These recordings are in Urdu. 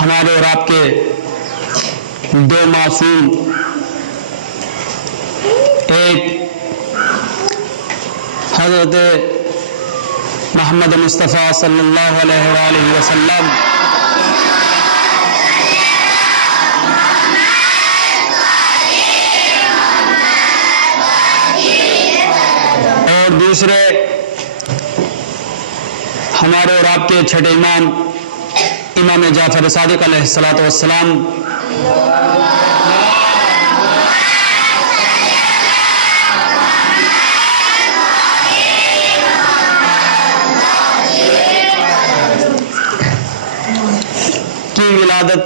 ہمارے اور آپ کے دو معصوم، ایک حضرت محمد مصطفیٰ صلی اللہ علیہ وآلہ وسلم اور دوسرے ہمارے اور آپ کے چھٹے امام امام جعفر صادق علیہ الصلوۃ والسلام، کی ولادت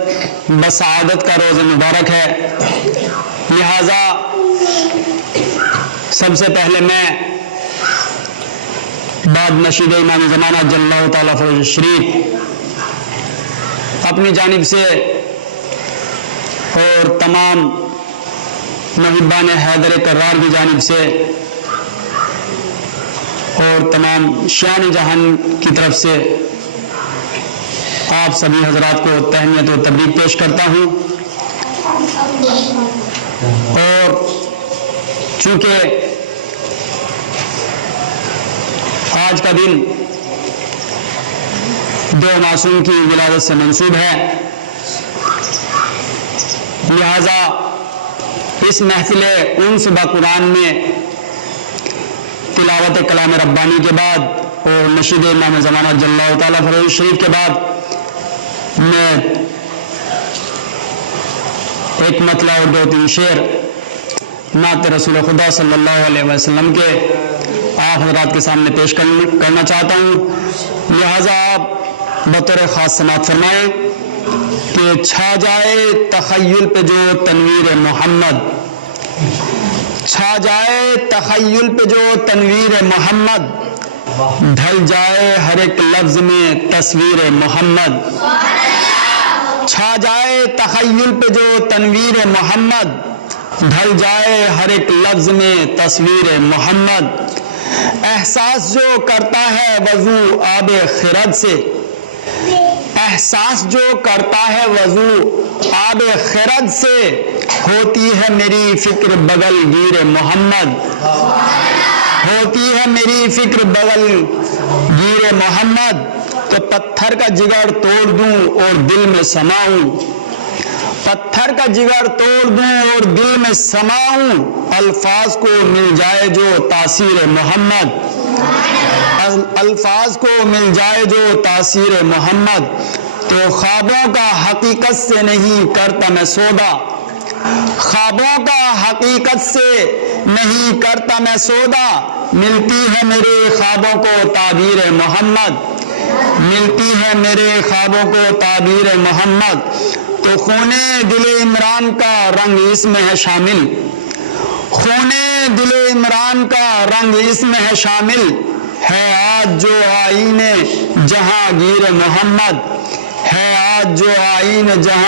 بسعادت کا روز مبارک ہے، لہذا سب سے پہلے میں بعد نشید امام زمانہ جل اللہ تعالیٰ فرجہ الشریف اپنی جانب سے اور تمام محبان حیدر کرار کی جانب سے اور تمام شان جہان کی طرف سے آپ سبھی حضرات کو تہنیت و تبریک پیش کرتا ہوں۔ اور چونکہ آج کا دن دو معصوم کی ولادت سے منسوب ہے، لہذا اس محفل انس با قرآن میں تلاوت کلام ربانی کے بعد اور نشید امام زمانہ جل اللہ تعالی فرجہ الشریف کے بعد میں ایک مطلع اور 2-3 شعر نعت رسول خدا صلی اللہ علیہ وسلم کے آپ حضرات کے سامنے پیش کرنا چاہتا ہوں، لہٰذا آپ بطور خاص سماعت فرمائیں کہ چھا جائے تخیل پہ جو تنویر محمد، چھا جائے تخیل پہ جو تنویر محمد، ڈھل جائے ہر ایک لفظ میں تصویر محمد، چھا جائے تخیل پہ جو تنویر محمد، ڈھل جائے ہر ایک لفظ میں تصویر محمد، احساس جو کرتا ہے وضو آب خرد سے، احساس جو کرتا ہے وضو آب خرد سے، ہوتی ہے میری فکر بغل گیر محمد، ہوتی ہے میری فکر بغل گیر محمد، تو پتھر کا جگر توڑ دوں اور دل میں سماؤں، پتھر کا جگر توڑ دوں اور دل میں سماؤں، الفاظ کو مل جائے جو تاثیر محمد، الفاظ کو مل جائے جو تاثیر محمد، تو خوابوں کا حقیقت سے نہیں کرتا میں سودا، خوابوں کا حقیقت سے نہیں کرتا میں سودا، ملتی ہے میرے خوابوں کو تعبیر محمد، ملتی ہے میرے خوابوں کو تعبیر محمد، تو خونے دل عمران کا رنگ اس میں ہے شامل، خونے دل عمران کا رنگ اس میں ہے شامل، ہے آج جو آئین جہاں گیر محمد، ہے آج جو آئین جہاں